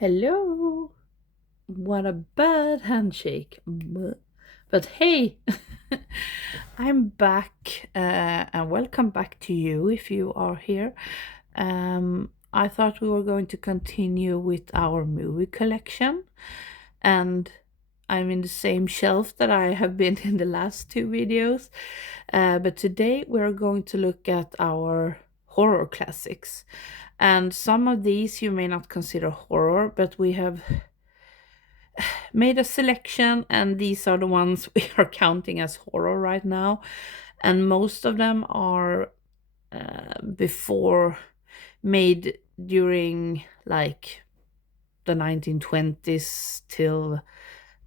Hello. What a bad handshake. But hey, I'm back and welcome back to you if you are here. I thought we were going to continue with our movie collection, and I'm in the same shelf that I have been in the last two videos. But today we're going to look at our horror classics. And some of these you may not consider horror, but we have made a selection, and these are the ones we are counting as horror right now. And most of them are before made during like the 1920s till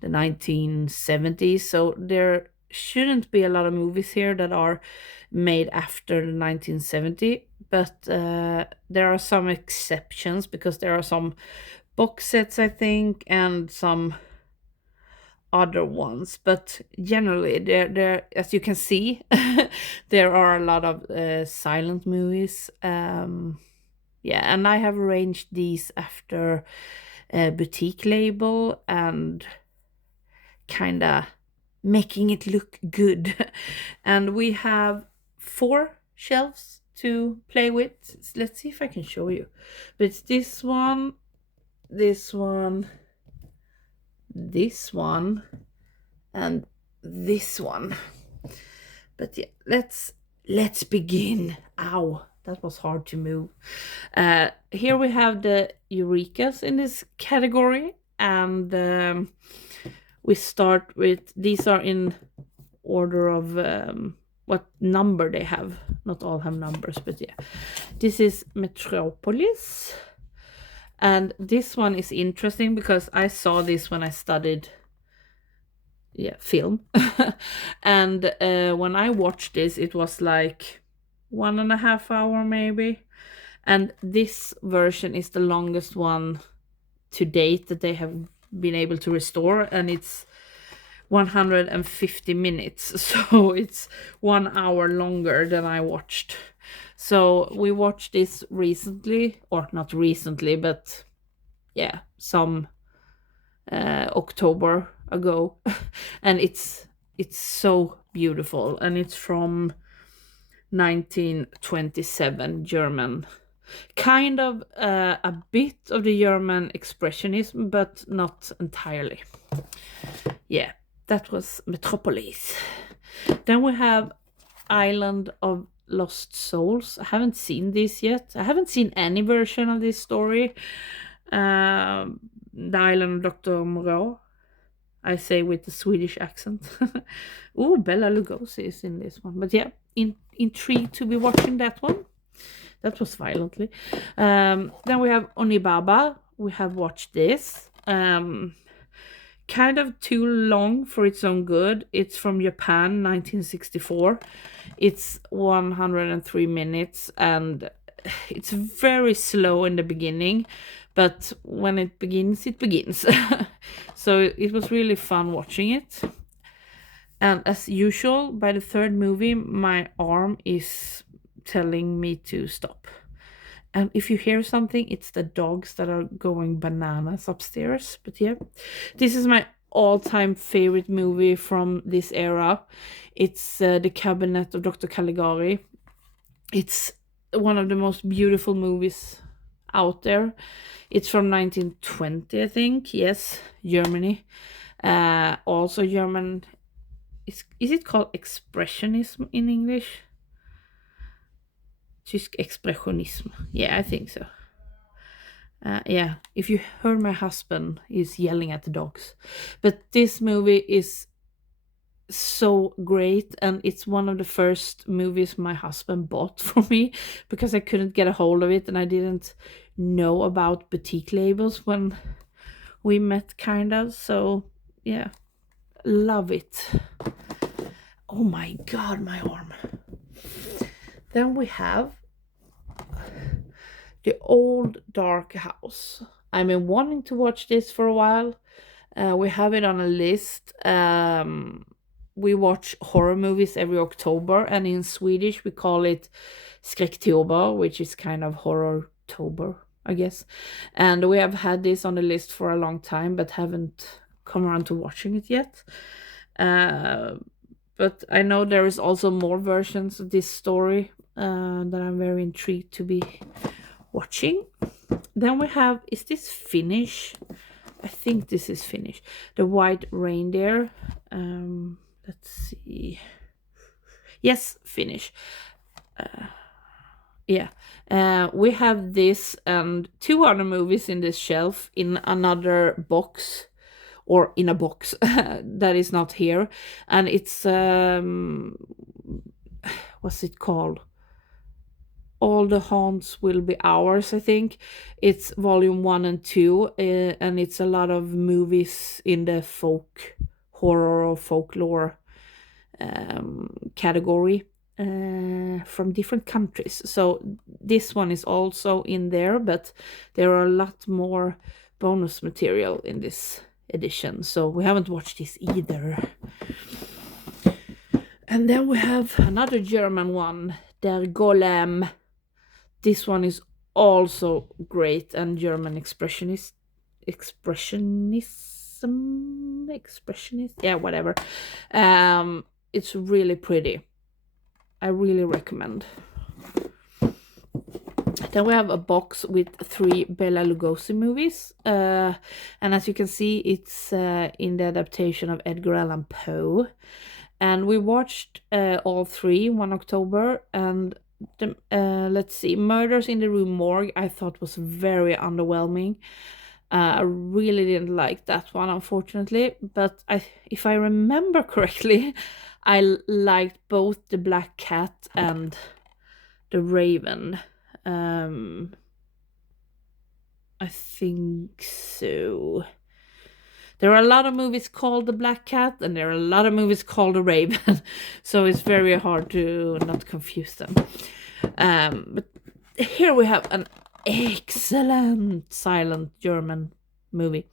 the 1970s. So there shouldn't be a lot of movies here that are made after the 1970, but there are some exceptions because there are some box sets, I think, and some other ones, but generally there as you can see there are a lot of silent movies. Yeah, and I have arranged these after a boutique label and kind of making it look good. And we have four shelves to play with. Let's see if I can show you. But it's this one, this one, this one, and this one. But yeah, let's begin. Ow, that was hard to move. Here we have the Eurekas in this category, and we start with, these are in order of what number they have. Not all have numbers, but yeah. This is Metropolis. And this one is interesting because I saw this when I studied film. And when I watched this, it was like 1.5 hours maybe. And this version is the longest one to date that they have been able to restore, and it's 150 minutes. So it's 1 hour longer than I watched. So we watched this recently, or not recently, but yeah, some October ago. And it's so beautiful, and it's from 1927, German. Kind of a bit of the German expressionism, but not entirely. Yeah, that was Metropolis. Then we have Island of Lost Souls. I haven't seen this yet. I haven't seen any version of this story. The Island of Dr. Moreau, I say with the Swedish accent. Oh, Bella Lugosi is in this one. But yeah, intrigued to be watching that one. That was violently. Then we have Onibaba. We have watched this. Kind of too long for its own good. It's from Japan, 1964. It's 103 minutes, and it's very slow in the beginning, but when it begins, it begins. So it was really fun watching it. And as usual, by the third movie, my arm is telling me to stop. And if you hear something, it's the dogs that are going bananas upstairs. But yeah, this is my all-time favorite movie from this era. It's The Cabinet of Dr. Caligari. It's one of the most beautiful movies out there. It's from 1920, I think. Yes, Germany. Also German. Is it called expressionism in English? Tysk expressionism. Yeah, I think so. Yeah, if you heard my husband is yelling at the dogs. But this movie is so great, and it's one of the first movies my husband bought for me because I couldn't get a hold of it, and I didn't know about boutique labels when we met, kind of. So yeah, love it. Oh my god, my arm. Then we have The Old Dark House. I've been wanting to watch this for a while. We have it on a list. We watch horror movies every October, and in Swedish we call it Skräcktober, which is kind of horror-tober. I guess. And we have had this on the list for a long time, but haven't come around to watching it yet. Uh, but I know there is also more versions of this story that I'm very intrigued to be watching. Then we have, is this Finnish? I think this is Finnish. The White Reindeer. Let's see. Yes, Finnish. Yeah. We have this and two other movies in this shelf in another box, or in a box that is not here. And it's what's it called? All the Haunts Will Be Ours, I think. It's volume 1 and 2, and it's a lot of movies in the folk horror or folklore category from different countries. So this one is also in there, but there are a lot more bonus material in this edition. So we haven't watched this either. And then we have another German one, Der Golem. This one is also great, and German expressionist, yeah, whatever. It's really pretty. I really recommend. Then we have a box with 3 Bela Lugosi movies, and as you can see, it's in the adaptation of Edgar Allan Poe. And we watched all 3 one October, and let's see, Murders in the Rue Morgue I thought was very underwhelming. I really didn't like that one, unfortunately, but if I remember correctly, I liked both The Black Cat and The Raven. I think so. There are a lot of movies called The Black Cat, and there are a lot of movies called The Raven, so it's very hard to not confuse them. But here we have an excellent silent German movie,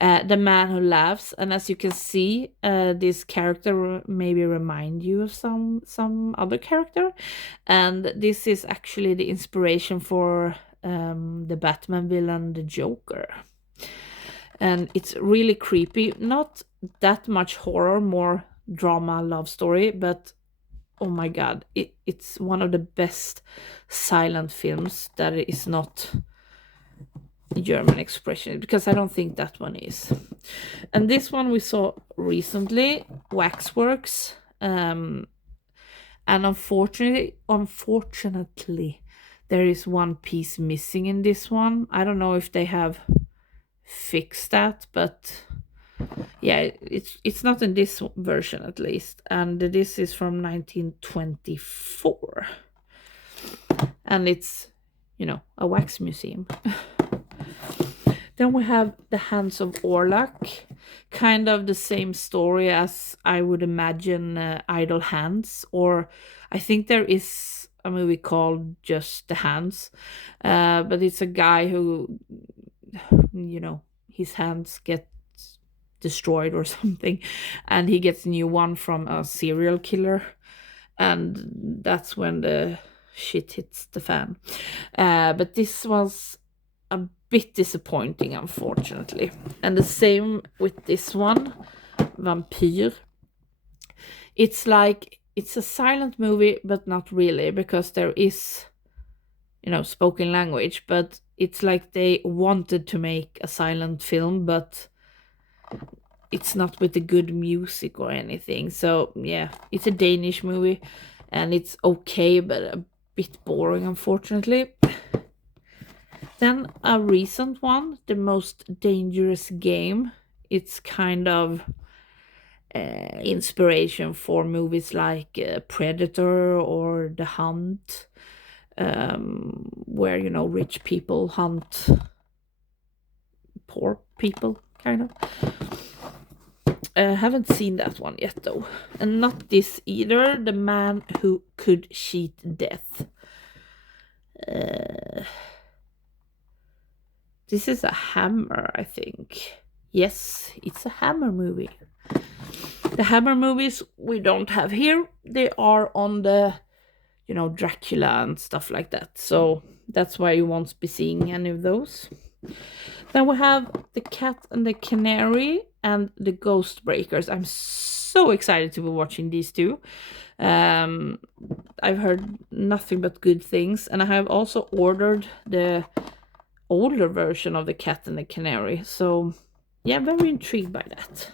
The Man Who Laughs, and as you can see, this character maybe remind you of some other character, and this is actually the inspiration for the Batman villain, the Joker. And it's really creepy, not that much horror, more drama, love story, but oh my god, it's one of the best silent films that is not German expression, because I don't think that one is. And this one we saw recently, Waxworks, and unfortunately there is one piece missing in this one. I don't know if they have fixed that, but yeah, it's not in this version at least. And this is from 1924, and it's, you know, a wax museum. Then we have The Hands of Orlac, kind of the same story as I would imagine Idle Hands, or I think there is a movie called just The Hands, but it's a guy who, you know, his hands get destroyed or something, and he gets a new one from a serial killer, and that's when the shit hits the fan. But this was a bit disappointing, unfortunately. And the same with this one, Vampyr. It's like, it's a silent movie, but not really, because there is, you know, spoken language, but it's like they wanted to make a silent film, but it's not with the good music or anything. So yeah, it's a Danish movie, and it's okay, but a bit boring, unfortunately. Then a recent one, The Most Dangerous Game. It's kind of inspiration for movies like Predator or The Hunt, where, you know, rich people hunt poor people, kind of. Haven't seen that one yet, though. And not this either, The Man Who Could Cheat Death. This is a Hammer, I think. Yes, it's a Hammer movie. The Hammer movies we don't have here. They are on the Dracula and stuff like that. So that's why you won't be seeing any of those. Then we have The Cat and the Canary and The Ghost Breakers. I'm so excited to be watching these two. I've heard nothing but good things, and I have also ordered the older version of The Cat and the Canary. So yeah, very intrigued by that.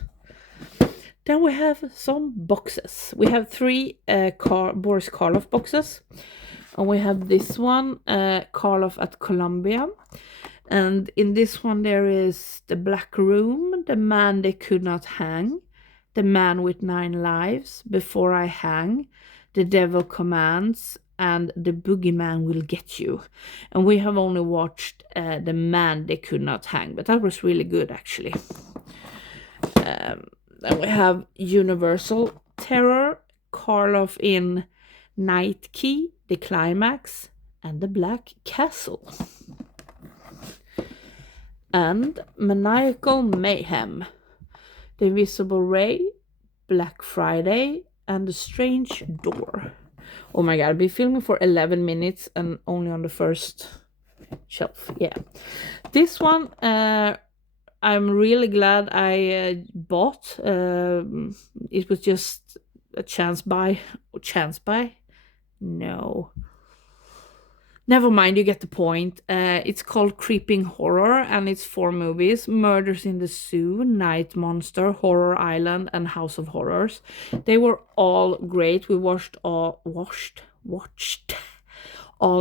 Then we have some boxes. We have 3 Boris Karloff boxes. And we have this one, Karloff at Columbia. And in this one there is The Black Room, The Man They Could Not Hang, The Man with 9 Lives, Before I Hang, The Devil Commands, and The Boogeyman Will Get You. And we have only watched The Man They Could Not Hang, but that was really good actually. Then we have Universal Terror, Karloff in Night Key, The Climax, and The Black Castle. And Maniacal Mayhem, The Invisible Ray, Black Friday, and The Strange Door. Oh my god, I've been filming for 11 minutes and only on the first shelf. Yeah. This one, I'm really glad I bought. It was just a chance buy. No. Never mind, you get the point. It's called Creeping Horror, and it's 4 movies: Murders in the Zoo, Night Monster, Horror Island, and House of Horrors. They were all great. We watched all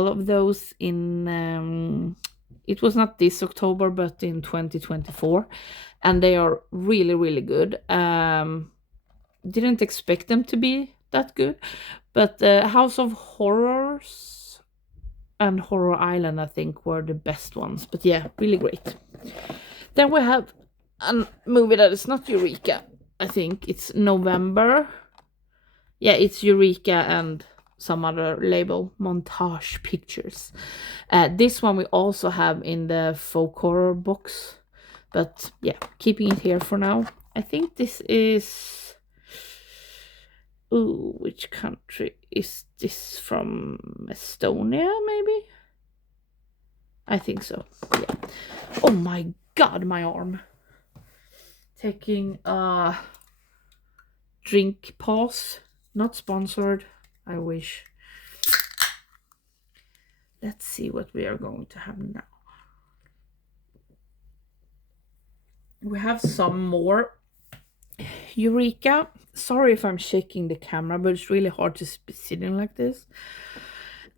of those in it was not this October, but in 2024, and they are really, really good. Didn't expect them to be that good, but House of Horrors and Horror Island, I think, were the best ones. But yeah, really great. Then we have a movie that is not Eureka. I think it's November. Yeah, it's Eureka and some other label, Montage Pictures. This one we also have in the folk horror box. But yeah, keeping it here for now. I think this is... Ooh, which country is this from? Estonia, maybe? I think so. Yeah. Oh my god, my arm. Taking a drink pause. Not sponsored. I wish. Let's see what we are going to have now. We have some more Eureka. Sorry if I'm shaking the camera, but it's really hard to be sitting like this.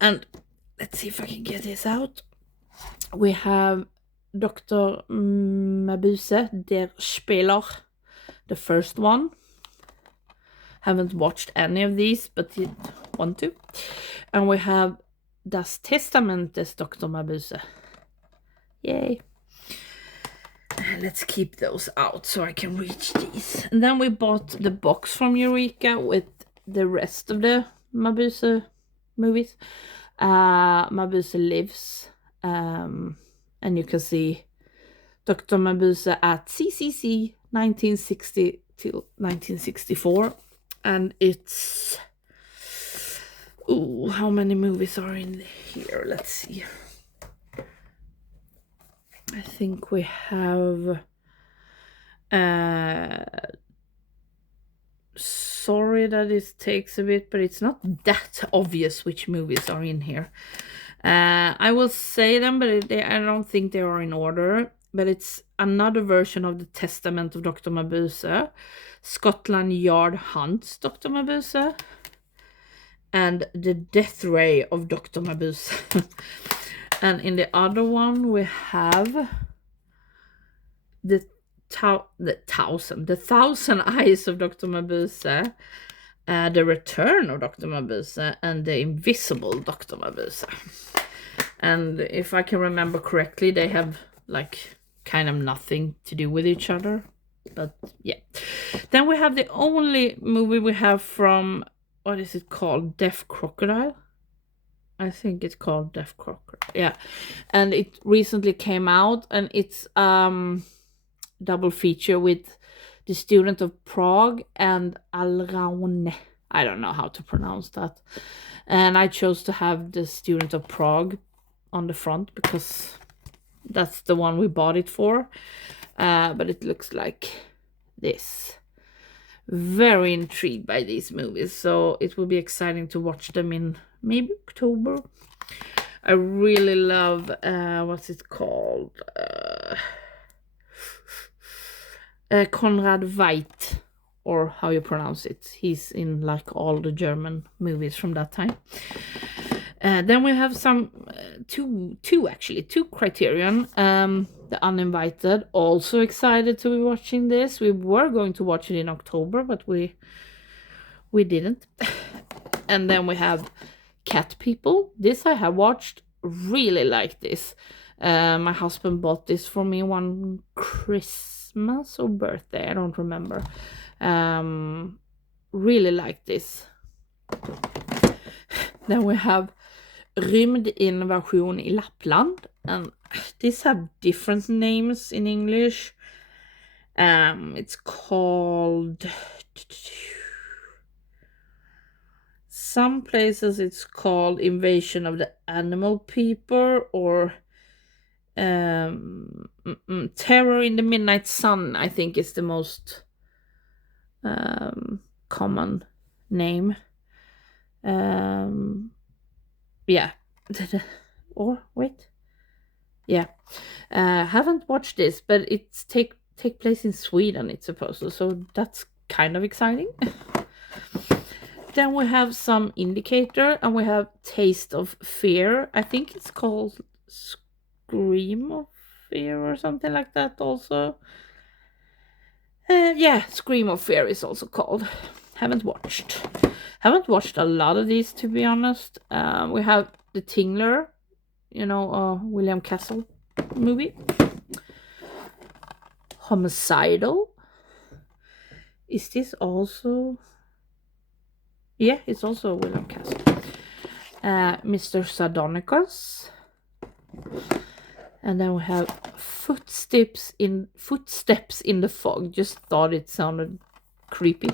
And let's see if I can get this out. We have Dr. Mabuse, Der Spieler, the first one. Haven't watched any of these, but I want to. And we have Das Testament des Dr. Mabuse. Yay. Let's keep those out so I can reach these. And then we bought the box from Eureka with the rest of the Mabuse movies. Mabuse Lives. And you can see Dr. Mabuse at CCC 1960 till 1964. And it's... Ooh, how many movies are in here? Let's see. I think we have... Sorry that it takes a bit, but it's not that obvious which movies are in here. I will say them, but I don't think they are in order. But it's another version of the Testament of Dr. Mabuse, Scotland Yard Hunts Dr. Mabuse, and The Death Ray of Dr. Mabuse. And in the other one we have the Thousand Eyes of Dr. Mabuse, The Return of Dr. Mabuse, and The Invisible Dr. Mabuse. And if I can remember correctly, they have like kind of nothing to do with each other. But yeah. Then we have the only movie we have from, what is it called? Deaf Crocodile? I think it's called Deaf Crocodile. Yeah. And it recently came out, and it's double feature with The Student of Prague and Alraune. I don't know how to pronounce that. And I chose to have the Student of Prague on the front because that's the one we bought it for. But it looks like this. Very intrigued by these movies, so it will be exciting to watch them in maybe October. I really love what's it called? Konrad Veidt, or how you pronounce it. He's in like all the German movies from that time. Then we have some two Criterion. The Uninvited. Also excited to be watching this. We were going to watch it in October, but we didn't. And then we have Cat People. This I have watched. Really like this. My husband bought this for me one Christmas or birthday. I don't remember. Really like this. Then we have Rymdinvasion i Lappland, and these have different names in English. It's called, some places it's called Invasion of the Animal People, or Terror in the Midnight Sun, I think is the most common name. Yeah. Or wait. Yeah. Haven't watched this, but it's take place in Sweden, it's supposed to, so that's kind of exciting. Then we have some Indicator, and we have Taste of Fear. I think it's called Scream of Fear or something like that also. Yeah, Scream of Fear is also called. Haven't watched a lot of these, to be honest. We have The Tingler, William Castle movie. Homicidal. Is this also? Yeah, it's also William Castle. Mr. Sardonicus. And then we have Footsteps in the Fog. Just thought it sounded creepy.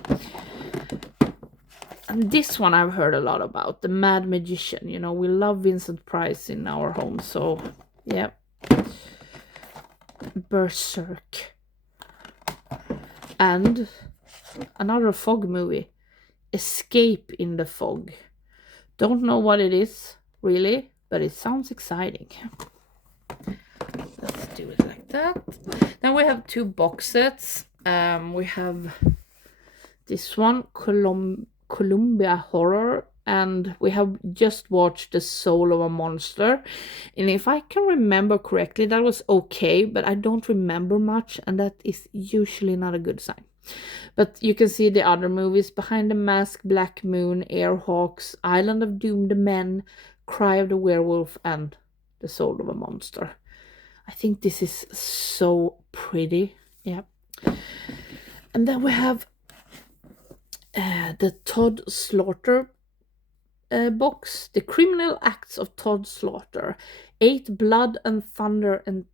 And this one I've heard a lot about, The Mad Magician. We love Vincent Price in our home, so yeah. Berserk. And another fog movie, Escape in the Fog. Don't know what it is, really, but it sounds exciting. Let's do it like that. Then we have two box sets. We have this one, Columbia Horror, and we have just watched The Soul of a Monster. And if I can remember correctly, that was okay, but I don't remember much, and that is usually not a good sign. But you can see the other movies: Behind the Mask, Black Moon, Airhawks, Island of Doomed Men, Cry of the Werewolf, and The Soul of a Monster. I think this is so pretty. Yeah. And then we have the Todd Slaughter box. The Criminal Acts of Todd Slaughter. 8 Blood and Thunder and...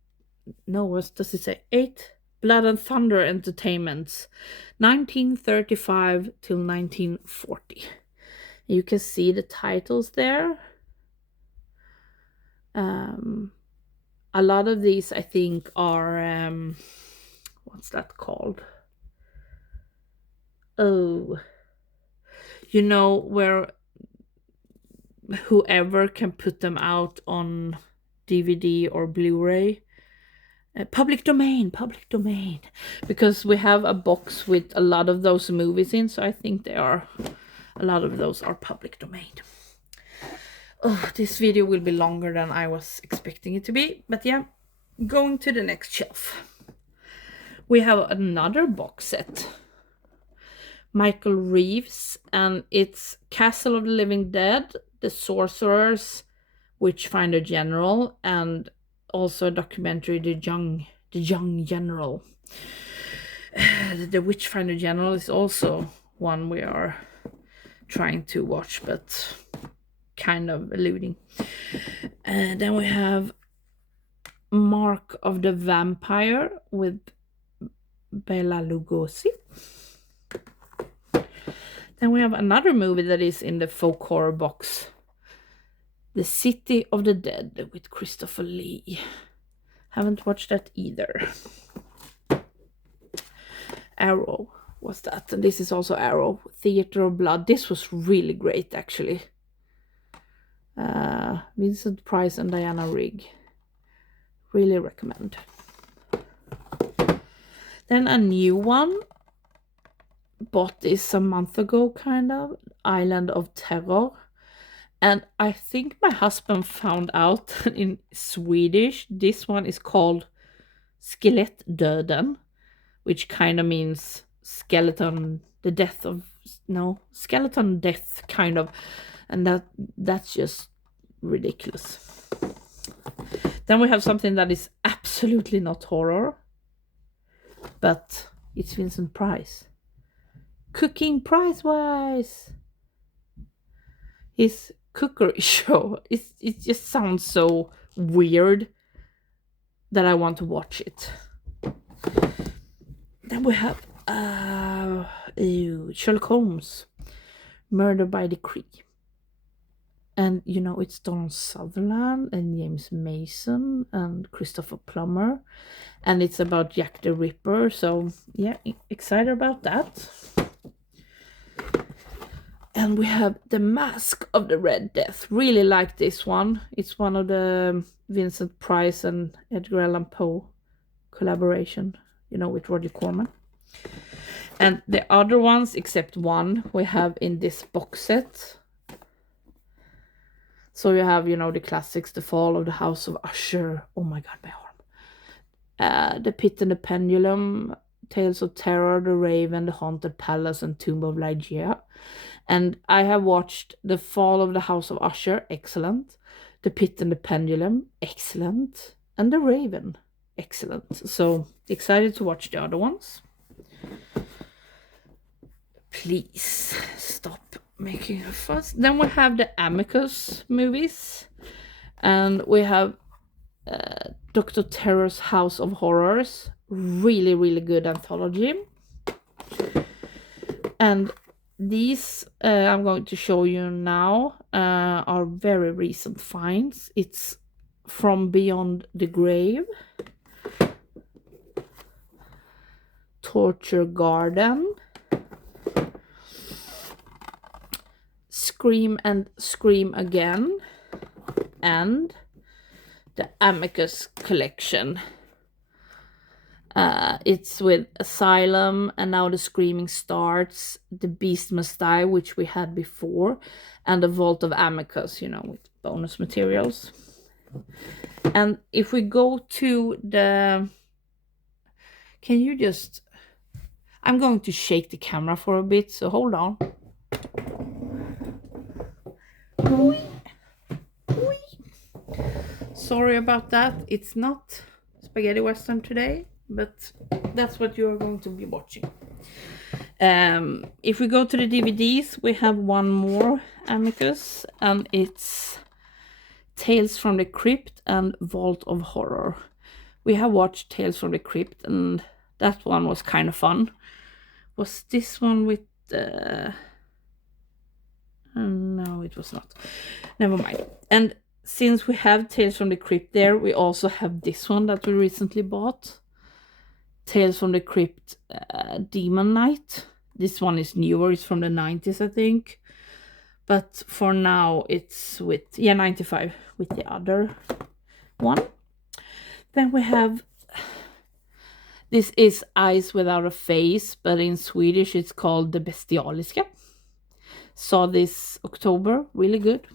No, what does it say? 8 Blood and Thunder Entertainments. 1935 till 1940. You can see the titles there. A lot of these, I think, are... what's that called? Oh... where whoever can put them out on DVD or Blu-ray. Public domain. Because we have a box with a lot of those movies in, so I think a lot of those are public domain. Oh, this video will be longer than I was expecting it to be, but yeah, going to the next shelf. We have another box set. Michael Reeves, and it's Castle of the Living Dead, The Sorcerers, Witchfinder General, and also a documentary, The Young General. The Witchfinder General is also one we are trying to watch, but kind of eluding. Then we have Mark of the Vampire with Bela Lugosi. Then we have another movie that is in the folk horror box. The City of the Dead with Christopher Lee. Haven't watched that either. Arrow was that. And this is also Arrow. Theater of Blood. This was really great, actually. Vincent Price and Diana Rigg. Really recommend. Then a new one. Bought this a month ago, kind of. Island of Terror. And I think my husband found out in Swedish, this one is called Skelettdöden, which kind of means skeleton, the death of, no, skeleton death, kind of. And that's just ridiculous. Then we have something that is absolutely not horror, but it's Vincent Price. Cooking Price-wise. His cookery show. It just sounds so weird that I want to watch it. Then we have Sherlock Holmes, Murder by Decree. And you know, it's Donald Sutherland and James Mason and Christopher Plummer. And it's about Jack the Ripper. So yeah, excited about that. And we have The Mask of the Red Death. Really like this one. It's one of the Vincent Price and Edgar Allan Poe collaboration, you know, with Roger Corman. And the other ones, except one, we have in this box set. So you have, you know, the classics, The Fall of the House of Usher. Oh my god, my arm. The Pit and the Pendulum, Tales of Terror, The Raven, The Haunted Palace, and Tomb of Lygia. And I have watched The Fall of the House of Usher, excellent. The Pit and the Pendulum, excellent. And The Raven, excellent. So excited to watch the other ones. Please stop making a fuss. Then we have the Amicus movies. And we have Dr. Terror's House of Horrors. Really, really good anthology. And these I'm going to show you now are very recent finds. It's From Beyond the Grave, Torture Garden, Scream and Scream Again, and the Amicus collection. It's with Asylum, and now The Screaming Starts, The Beast Must Die, which we had before, and The Vault of Amicus, you know, with bonus materials. And if we go to the... Can you just... I'm going to shake the camera for a bit, so hold on. Sorry about that. It's not spaghetti western today, but that's what you are going to be watching. If we go to the DVDs, we have one more Amicus, and it's Tales from the Crypt and Vault of Horror. We have watched Tales from the Crypt, and that one was kind of fun. Was this one with no, it was not. Never mind. And since we have Tales from the Crypt there, we also have this one that we recently bought. Tales from the Crypt Demon Knight. This one is newer. It's from the 90s, I think. But for now, it's with... Yeah, 95 with the other one. Then we have... This is Eyes Without a Face, but in Swedish it's called The Bestialiska. Saw this October. Really good.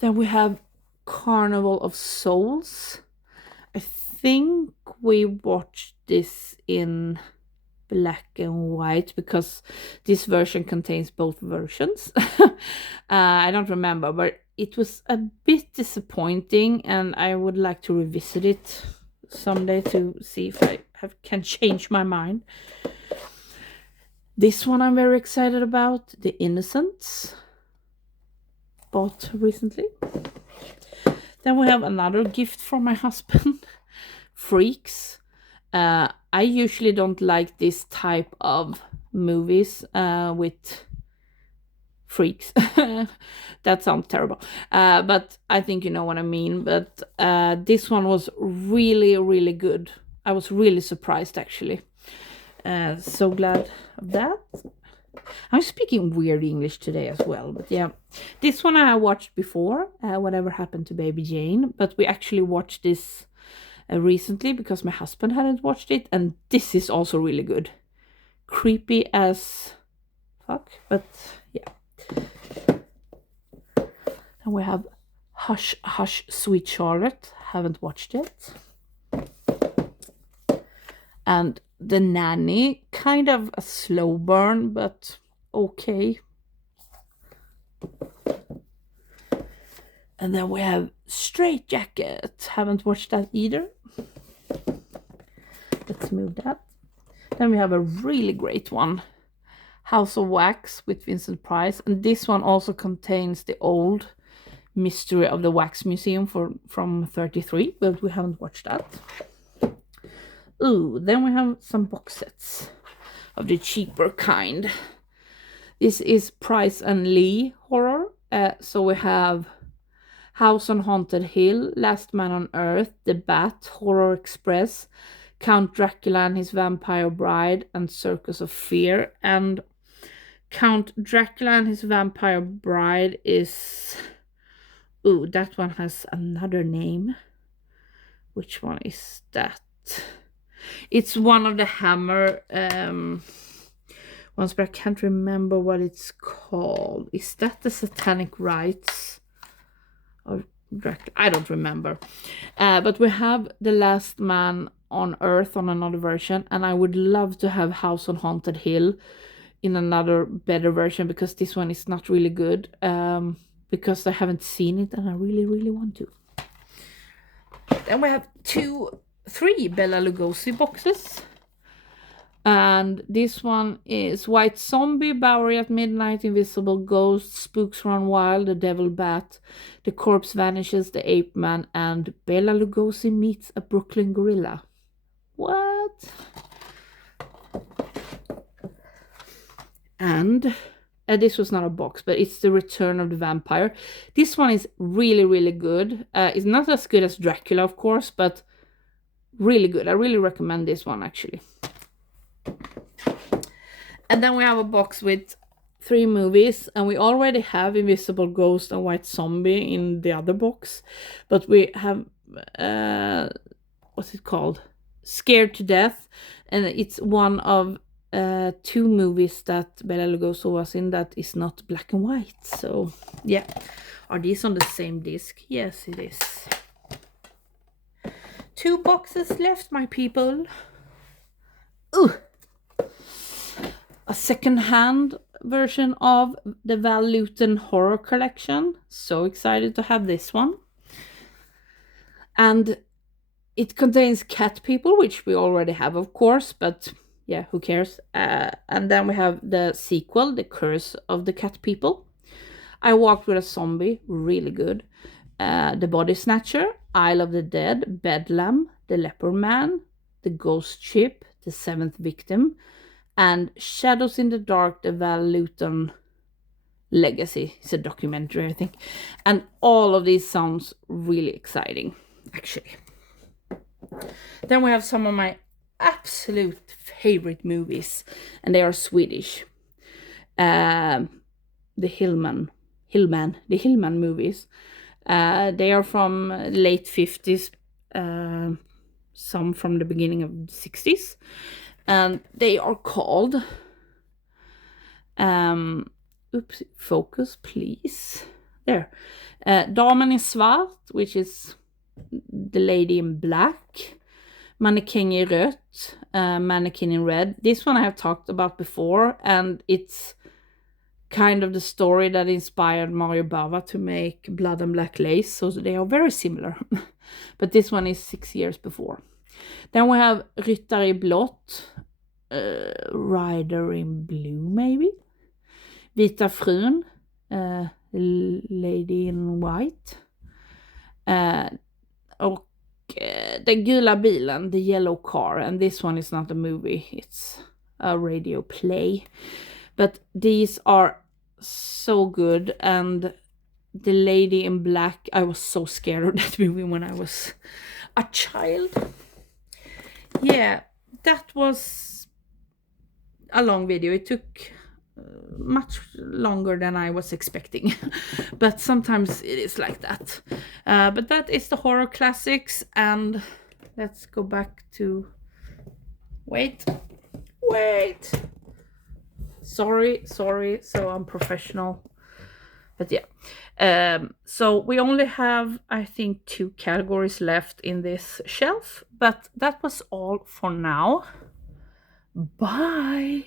Then we have Carnival of Souls. I think we watched this in black and white because this version contains both versions. I don't remember, but it was a bit disappointing, and I would like to revisit it someday to see if I can change my mind. This one I'm very excited about, The Innocents. Bought recently. Then we have another gift from my husband. Freaks. I usually don't like this type of movies with freaks. That sounds terrible. But I think you know what I mean. But this one was really, really good. I was really surprised, actually. So glad of that. I'm speaking weird English today as well, but yeah. This one I watched before, Whatever Happened to Baby Jane, but we actually watched this recently because my husband hadn't watched it, and this is also really good. Creepy as fuck, but yeah. And we have Hush Hush Sweet Charlotte, haven't watched it. And The Nanny, kind of a slow burn, but okay. And then we have Straight Jacket, haven't watched that either. Let's move that. Then we have a really great one, House of Wax with Vincent Price, and this one also contains the old Mystery of the Wax Museum from 33, but we haven't watched that. Ooh, then we have some box sets of the cheaper kind. This is Price and Lee horror. So we have House on Haunted Hill, Last Man on Earth, The Bat, Horror Express, Count Dracula and His Vampire Bride, and Circus of Fear. And Count Dracula and His Vampire Bride is... Ooh, that one has another name. Which one is that? It's one of the Hammer ones, but I can't remember what it's called. Is that the Satanic Rites of Dracula? I don't remember. But we have The Last Man on Earth on another version, and I would love to have House on Haunted Hill in another better version, because this one is not really good. Because I haven't seen it and I really, really want to. Then we have 3 Bela Lugosi boxes. And this one is White Zombie, Bowery at Midnight, Invisible Ghost, Spooks Run Wild, The Devil Bat, The Corpse Vanishes, The Ape Man, and Bela Lugosi Meets a Brooklyn Gorilla. What? And this was not a box, but it's The Return of the Vampire. This one is really, really good. It's not as good as Dracula, of course, but really good. I really recommend this one, actually. And then we have a box with 3 movies, and we already have Invisible Ghost and White Zombie in the other box, but we have what's it called? Scared to Death, and it's one of 2 movies that Bela Lugosi was in that is not black and white. So yeah, are these on the same disc? Yes, it is. 2 boxes left, my people. Ooh. A second-hand version of the Val Lewton Horror Collection. So excited to have this one. And it contains cat people, which we already have, of course, but yeah, who cares? And then we have the sequel, The Curse of the Cat People. I Walked with a Zombie, really good. The Body Snatcher, Isle of the Dead, Bedlam, The Leper Man, The Ghost Ship, The Seventh Victim, and Shadows in the Dark, the Val Lewton Legacy. It's a documentary, I think. And all of these sounds really exciting, actually. Then we have some of my absolute favorite movies, and they are Swedish. The Hillman movies. They are from late 50s, some from the beginning of the 60s. And they are called, oops, focus please, there, Damen i Svart, which is the lady in black, Mannequin i Rött, Mannequin in Red. This one I have talked about before, and it's kind of the story that inspired Mario Bava to make Blood and Black Lace, so they are very similar. But this one is 6 years before. Then we have Ryttare i Blått, Rider in Blue, maybe. Vita Frun, Lady in White. Och Den gula bilen, The Yellow Car. And this one is not a movie, it's radio play. But these are so good, and The Lady in Black, I was so scared of that movie when I was a child. Yeah, that was a long video. It took much longer than I was expecting, but sometimes it is like that. But that is the horror classics, and let's go back to wait. Sorry, so unprofessional. But yeah, so we only have, I think, 2 categories left in this shelf, but that was all for now. Bye.